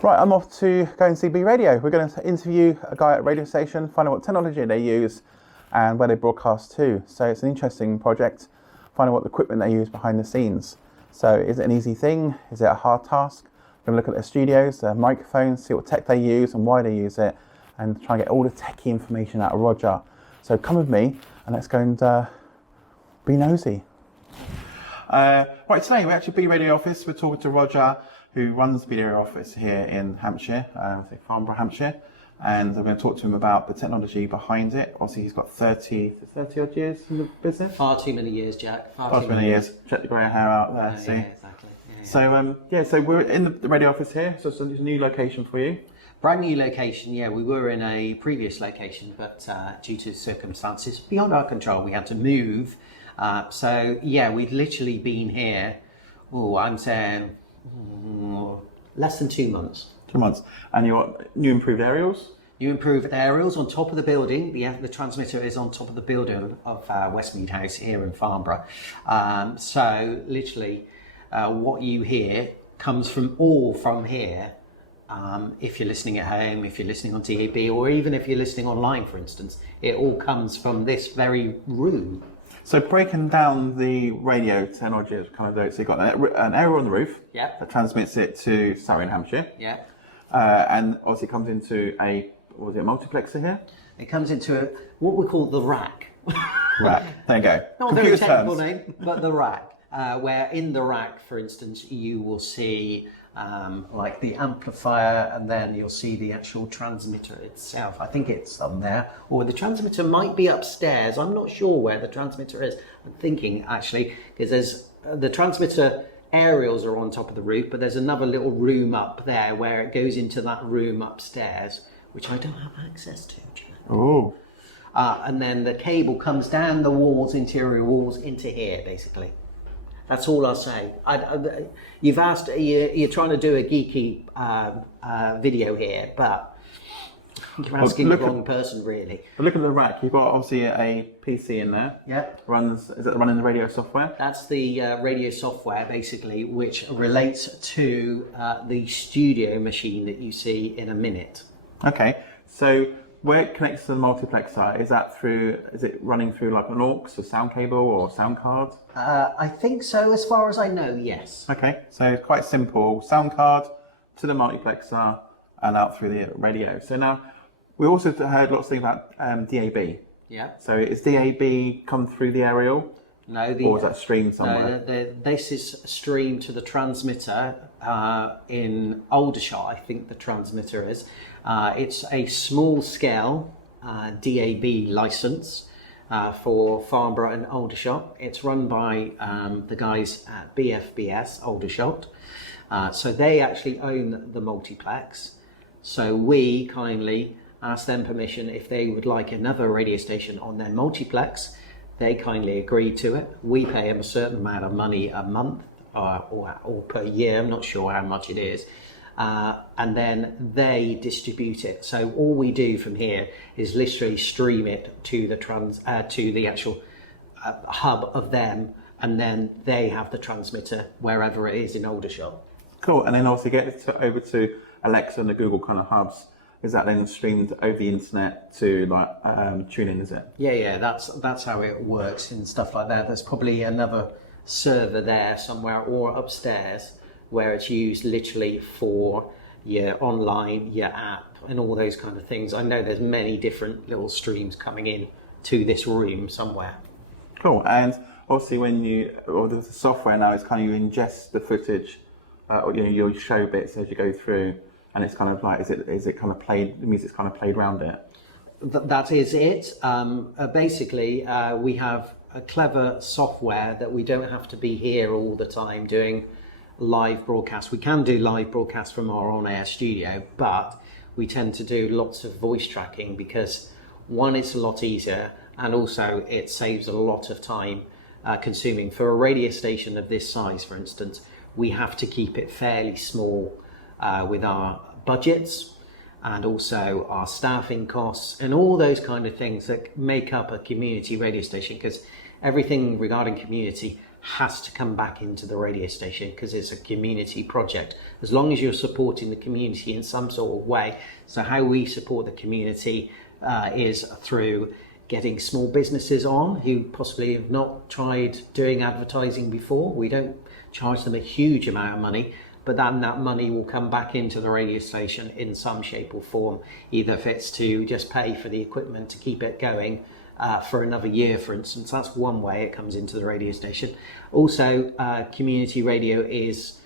Right, I'm off to go and see BRadio. We're going to interview a guy at a radio station, find out what technology they use and where they broadcast to. So it's an interesting project, find out what equipment they use behind the scenes. So is it an easy thing? Is it a hard task? We're going to look at their studios, their microphones, see what tech they use and why they use it, and try and get all the techie information out of Roger. So come with me and let's go and be nosy. Right, today we're actually at BRadio office. We're talking to Roger, who runs the BRadio office here in Hampshire, Farnborough, Hampshire, and we're going to talk to him about the technology behind it. Obviously, he's got 30 odd years in the business. Far too many years, Jack. Far too many years. Check the grey hair out there. See. Yeah, exactly. So we're in the radio office here. So it's a new location for you. Brand new location. Yeah, we were in a previous location, but due to circumstances beyond our control, we had to move. So yeah, we've literally been here. Oh, I'm saying less than 2 months. 2 months. And your new improved aerials? New improved aerials on top of the building. The transmitter is on top of the building of Westmead House here in Farnborough. So literally what you hear comes from here. If you're listening at home, if you're listening on DAB, or even if you're listening online, for instance, it all comes from this very room. So breaking down the radio technology, kind of, so you've got an aerial on the roof that transmits it to Surrey in Hampshire. Yeah. And obviously it comes into a multiplexer here? It comes into what we call the rack. Rack, there you go. Not a very technical name, but the rack. Where in the rack, for instance, you will see like the amplifier, and then you'll see the actual transmitter itself. I think it's on there, or the transmitter might be upstairs. I'm not sure where the transmitter is. I'm thinking actually, because there's the transmitter aerials are on top of the roof, but there's another little room up there where it goes into that room upstairs, which I don't have access to. Oh. And then the cable comes down the walls, interior walls, into here, basically. That's all I'll say. You've asked, you're trying to do a geeky video here, but you're asking the wrong person, really. But look at the rack. You've got obviously a PC in there. Yeah. Is it running the radio software? That's the radio software, basically, which relates to the studio machine that you see in a minute. Okay. So where it connects to the multiplexer, is it running through like an aux, a sound cable, or sound card? I think so, as far as I know, yes. Okay, so it's quite simple. Sound card to the multiplexer and out through the radio. So now, we also heard lots of things about DAB. Yeah. So is DAB come through the aerial? No. Or is that streamed somewhere? No, this is streamed to the transmitter in Aldershot, I think the transmitter is. It's a small scale DAB license for Farnborough and Aldershot. It's run by the guys at BFBS Aldershot. So they actually own the multiplex. So we kindly asked them permission if they would like another radio station on their multiplex. They kindly agreed to it. We pay them a certain amount of money a month or per year. I'm not sure how much it is. And then they distribute it. So all we do from here is literally stream it to the actual hub of them, and then they have the transmitter wherever it is in Aldershot. Cool. And then also get it over to Alexa and the Google kind of hubs. Is that then streamed over the internet to like tune in? Is it? Yeah. That's how it works and stuff like that. There's probably another server there somewhere or upstairs, where it's used literally for your online, your app, and all those kind of things. I know there's many different little streams coming in to this room somewhere. Cool. And obviously the software now is kind of, you ingest the footage, you'll show bits as you go through, and it's kind of like, is it kind of played, the music's kind of played around it? That is it. Basically, we have a clever software that we don't have to be here all the time doing live broadcasts. We can do live broadcasts from our on-air studio, but we tend to do lots of voice tracking because, one, it's a lot easier, and also it saves a lot of time consuming. For a radio station of this size, for instance, we have to keep it fairly small with our budgets and also our staffing costs and all those kind of things that make up a community radio station, because everything regarding community has to come back into the radio station because it's a community project. As long as you're supporting the community in some sort of way. So how we support the community is through getting small businesses on who possibly have not tried doing advertising before. We don't charge them a huge amount of money, but then that money will come back into the radio station in some shape or form, either if it's to just pay for the equipment to keep it going for another year, for instance. That's one way it comes into the radio station. Also, community radio is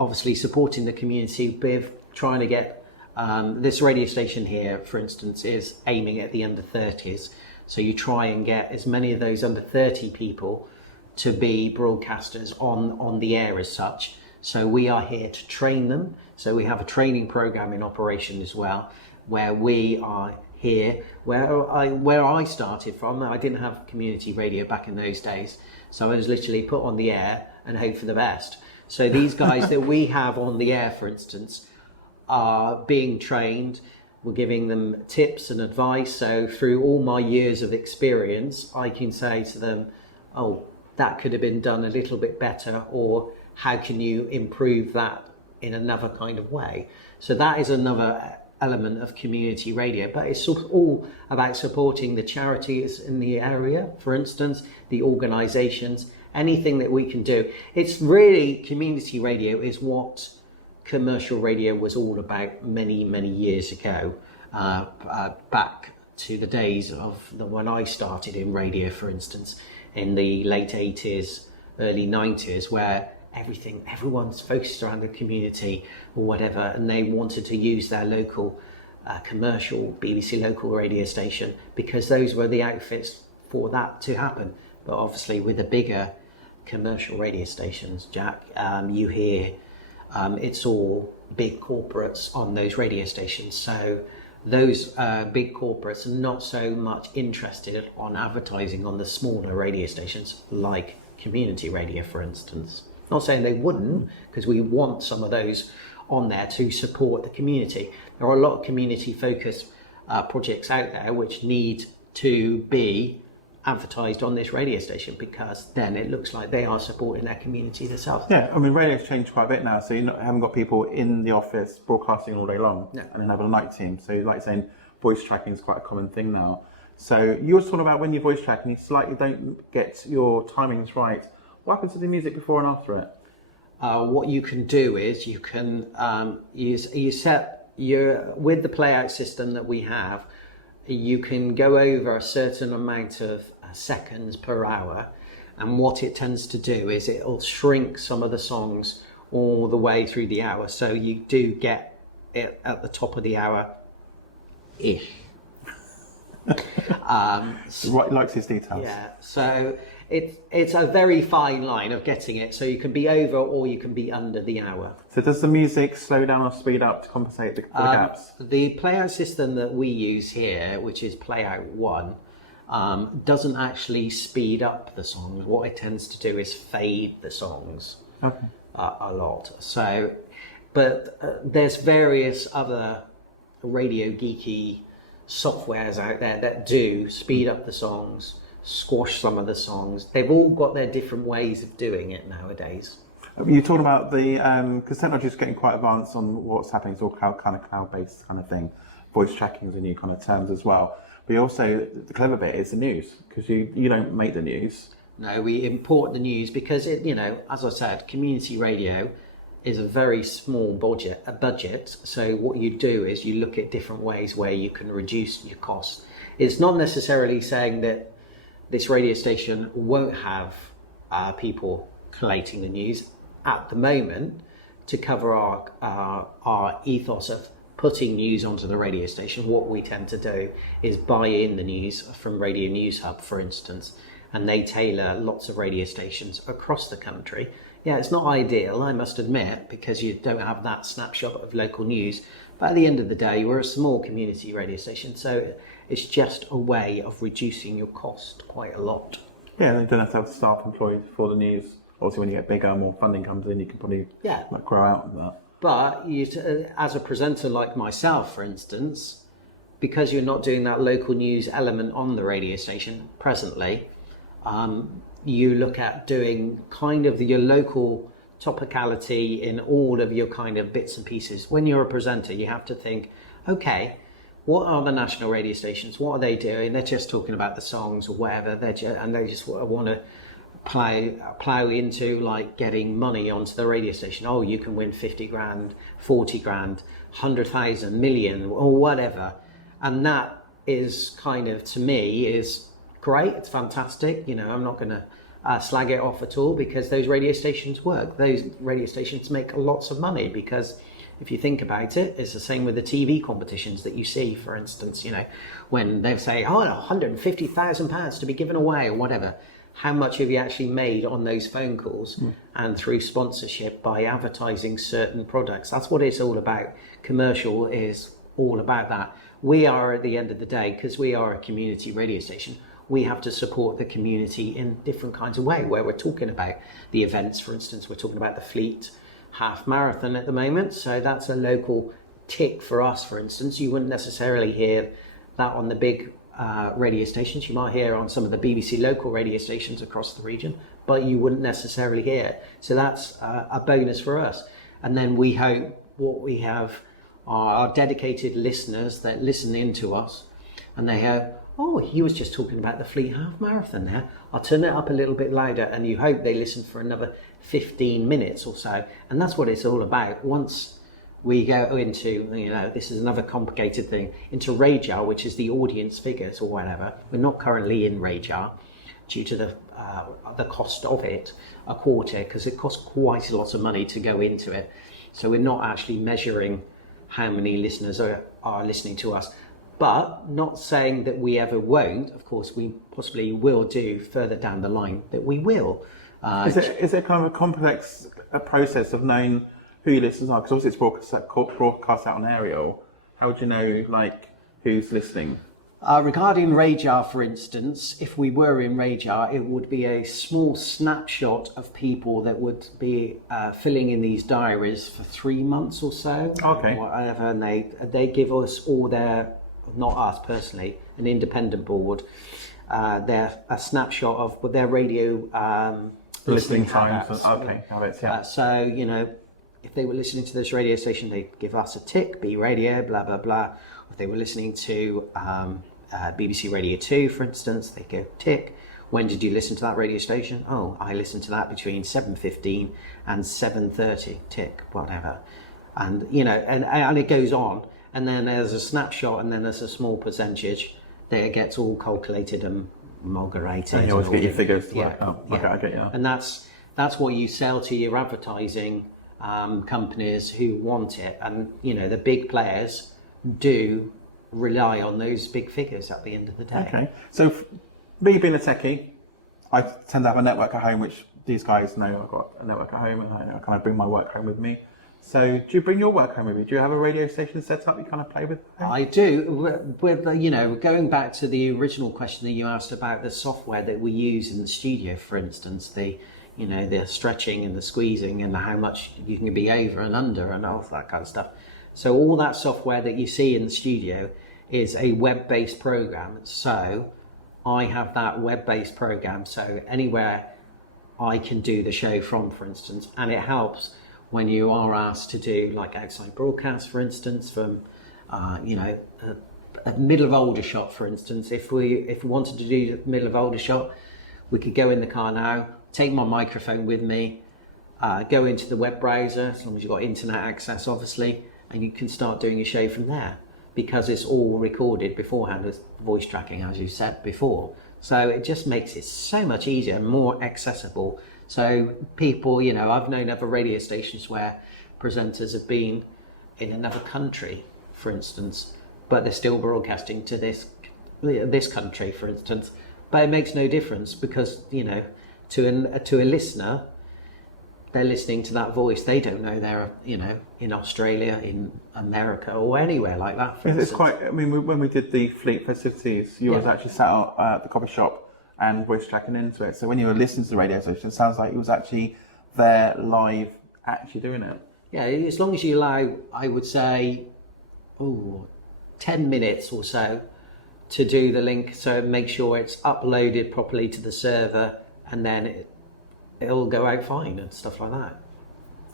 obviously supporting the community with trying to get this radio station here, for instance, is aiming at the under 30s. So you try and get as many of those under 30 people to be broadcasters on the air as such. So we are here to train them. So we have a training program in operation as well, where we are here, where I started from. I didn't have community radio back in those days. So I was literally put on the air and hope for the best. So these guys that we have on the air, for instance, are being trained. We're giving them tips and advice. So through all my years of experience, I can say to them, oh, that could have been done a little bit better, or how can you improve that in another kind of way? So that is another element of community radio, but it's all about supporting the charities in the area, for instance, the organisations, anything that we can do. It's really, community radio is what commercial radio was all about many, many years ago, back to the days of when I started in radio, for instance, in the late 80s, early 90s, where everyone's focused around the community or whatever, and they wanted to use their local commercial BBC local radio station because those were the outfits for that to happen. But obviously with the bigger commercial radio stations, Jack, you hear it's all big corporates on those radio stations. So those big corporates are not so much interested on advertising on the smaller radio stations like community radio, for instance. Not saying they wouldn't, because we want some of those on there to support the community. There are a lot of community-focused projects out there which need to be advertised on this radio station, because then it looks like they are supporting their community themselves. Yeah, I mean, radio's changed quite a bit now, so you haven't got people in the office broadcasting all day long, No. and then have a night team. So like saying, voice tracking is quite a common thing now. So you were talking about when you voice track and you slightly don't get your timings right. What happens to the music before and after it? What you can do is you can with the playout system that we have, you can go over a certain amount of seconds per hour, and what it tends to do is it'll shrink some of the songs all the way through the hour, so you do get it at the top of the hour ish. Right, likes his details. Yeah, so it's a very fine line of getting it, so you can be over or you can be under the hour. So does the music slow down or speed up to compensate for the gaps? The playout system that we use here, which is playout 1, doesn't actually speed up the songs. What it tends to do is fade the songs a lot. So, but there's various other radio geeky softwares out there that do speed up the songs, squash some of the songs. They've all got their different ways of doing it nowadays. You're talking about the, because technology is getting quite advanced on what's happening. It's all cloud-based kind of thing. Voice tracking is a new kind of terms as well. But also, the clever bit is the news, because you don't make the news. No, we import the news because as I said, community radio is a very small budget. So what you do is you look at different ways where you can reduce your costs. It's not necessarily saying that this radio station won't have people collating the news at the moment. To cover our ethos of putting news onto the radio station, what we tend to do is buy in the news from Radio News Hub, for instance, and they tailor lots of radio stations across the country. Yeah, it's not ideal, I must admit, because you don't have that snapshot of local news. But at the end of the day, we're a small community radio station, so it's just a way of reducing your cost quite a lot. Yeah, and you don't have to have staff employed for the news. Obviously, when you get bigger, more funding comes in, you can probably grow out of that. But as a presenter like myself, for instance, because you're not doing that local news element on the radio station presently, you look at doing kind of your local topicality in all of your kind of bits and pieces. When you're a presenter, you have to think, okay, what are the national radio stations? What are they doing? They're just talking about the songs or whatever. They just want to plow into like getting money onto the radio station. Oh, you can win 50 grand, 40 grand, 100,000, million, or whatever. And that is kind of, to me, is great. It's fantastic. You know, I'm not going to slag it off at all, because those radio stations work. Those radio stations make lots of money, because if you think about it, it's the same with the TV competitions that you see, for instance, you know, when they say, oh, £150,000 to be given away or whatever. How much have you actually made on those phone calls and through sponsorship by advertising certain products? That's what it's all about. Commercial is all about that. We are, at the end of the day, because we are a community radio station, we have to support the community in different kinds of way, where we're talking about the events. For instance, we're talking about the Fleet Half Marathon at the moment. So that's a local tick for us, for instance. You wouldn't necessarily hear that on the big radio stations. You might hear on some of the BBC local radio stations across the region, but you wouldn't necessarily hear it. So that's a bonus for us. And then we hope what we have are our dedicated listeners that listen in to us, and they go, oh, he was just talking about the Fleet Half Marathon there. I'll turn it up a little bit louder, and you hope they listen for another 15 minutes or so. And that's what it's all about. Once we go into, you know, this is another complicated thing, into radar, which is the audience figures or whatever. We're not currently in radar due to the cost of it, a quarter, because it costs quite a lot of money to go into it. So we're not actually measuring how many listeners are listening to us. But not saying that we ever won't. Of course, we possibly will do further down the line that we will. Is it kind of a complex process of knowing who your listeners are? Because obviously it's broadcast out on aerial. How would you know, like, who's listening? Regarding radar, for instance, if we were in radar, it would be a small snapshot of people that would be filling in these diaries for 3 months or so. Okay. Or whatever, and they give us all their, not us personally, an independent board, a snapshot of their radio Listening times. Okay, habits, yeah. So, you know, if they were listening to this radio station, they'd give us a tick, BRadio, blah, blah, blah. If they were listening to BBC Radio 2, for instance, they'd go tick. When did you listen to that radio station? Oh, I listened to that between 7:15 and 7:30, tick, whatever. And, you know, and it goes on. And then there's a snapshot, and then there's a small percentage that it gets all calculated and amalgamated. And you always get your figures to work. Yeah, Oh, okay, I get you. And that's what you sell to your advertising companies who want it. And, you know, the big players do rely on those big figures at the end of the day. Okay. So, me being a techie, I tend to have a network at home, which these guys know I've got a network at home, and I kind of bring my work home with me. So, do you bring your work home with you? Do you have a radio station set up you kind of play with? I do. With, you know, going back to the original question that you asked about the software that we use in the studio, for instance, the stretching and the squeezing and how much you can be over and under and all that kind of stuff. So all that software that you see in the studio is a web-based program. So I have that web-based program. So anywhere I can do the show from, for instance, and it helps when you are asked to do like outside broadcasts, for instance, from a middle of Aldershot, for instance. If we wanted to do the middle of Aldershot, we could go in the car now, take my microphone with me, go into the web browser, as long as you've got internet access, obviously, and you can start doing your show from there, because it's all recorded beforehand with voice tracking, as you said before. So it just makes it so much easier and more accessible. So people, you know, I've known other radio stations where presenters have been in another country, for instance, but they're still broadcasting to this country, for instance. But it makes no difference, because, you know, to a listener, they're listening to that voice. They don't know they're, you know, in Australia, in America, or anywhere like that. For It's quite. I mean, when we did the Fleet festivities, you was actually sat out at the coffee shop and voice tracking into it. So when you were listening to the radio station, it sounds like it was actually there live, actually doing it. Yeah, as long as you allow, I would say, 10 minutes or so to do the link, so make sure it's uploaded properly to the server and then it'll go out fine and stuff like that.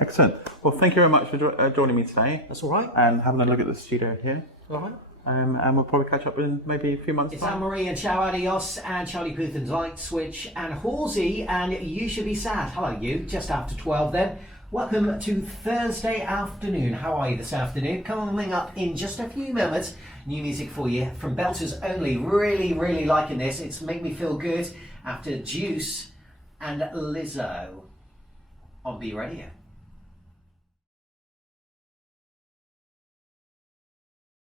Excellent. Well, thank you very much for joining me today. That's all right. And having a look at the studio here. All right. And we'll probably catch up in maybe a few months' It's time. Anne-Marie and Ciao Adios and Charlie Puth and Light Switch and Halsey and You Should Be Sad. Hello you, just after 12 then. Welcome to Thursday afternoon. How are you this afternoon? Coming up in just a few moments, new music for you from Belters Only. Really, really liking this. It's made me feel good after Juice and Lizzo on BRadio.